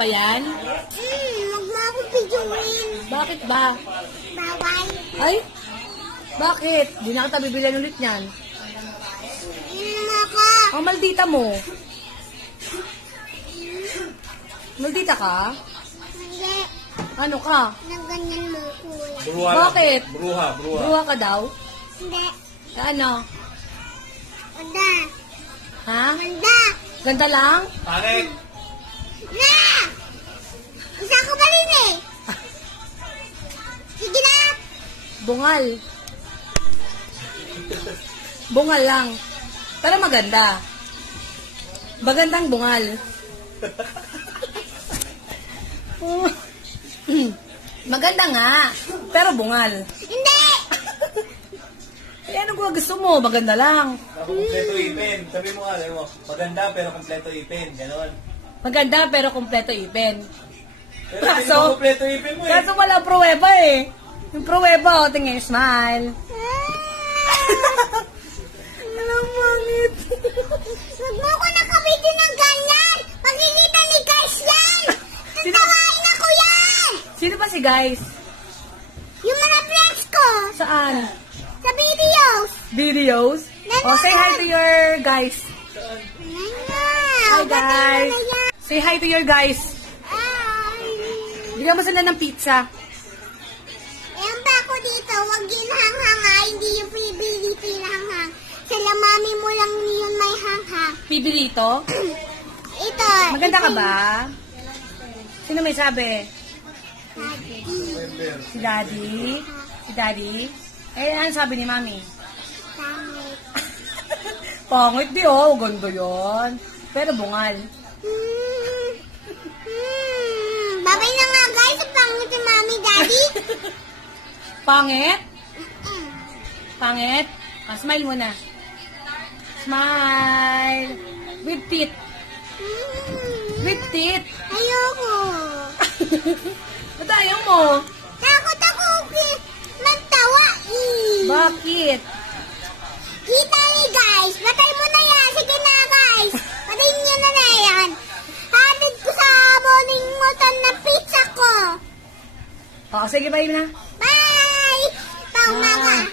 ba yan? Huwag mo ako pijuin. Bakit ba? Bawal. Ay? Bakit? Di na kita bibilan ulit niyan. Ako. Ang maldita mo. Maldita ka? Hindi. Ano ka? Nagganyan mo ko. Bruha Bakit? lang. Bruha. Bruha ka daw? Hindi. Ano? Ganda. Ha? Ganda. Ganda lang? Pangit. Na! Isa ko pa rin eh. Sige na. Bungal. Bungal lang. Pero maganda. Magandang bungal. Maganda nga. Pero bungal. Hindi. Eh, ano ko gusto mo? Maganda lang. Kompleto ipin. Sabi mo nga, maganda pero kompleto ipin. Ganon. Maganda pero kompleto ipin. Pero hindi mo kompleto ipin mo eh. Kaso wala pruweba eh. Yung pruweba, o, tingin, smile. Alam mo, ngit. Huwag mo ko nakabitin ng ganyan. Pagkikita ni guys yan. Tatawain ako yan. Sino ba si guys? Yung mga friends ko. Saan? Sa videos. Videos? Oh, say hi to your guys. Hi guys. Say hi to your guys. Bigyan mo sila ng pizza. Ayan pa ako dito. Huwag ginhanghang ha. Hindi yung pinipili hanghang. Sila mami mo lang yun may hanghang. Pibilito? Ito. Maganda ka ba? Sino may sabi? Si Daddy? Si Daddy? Eh, ano sabi ni Mami? Pangit. Pangit di oh. Ganda yun. Pero bungal. Babay na nga guys. Pangit si mami, daddy. Pangit? Pangit? Ah, smile muna. Smile. With teeth. With teeth. Ayoko. Ba't ayaw mo? Takot ako magtawa. Bakit? Kita ni guys. Patay mo na yan. Sige na guys. Patay nyo na yan. Hatid ko sa morning mutan na pizza ko. Oh, sige, bye na. Bye! Paumaga.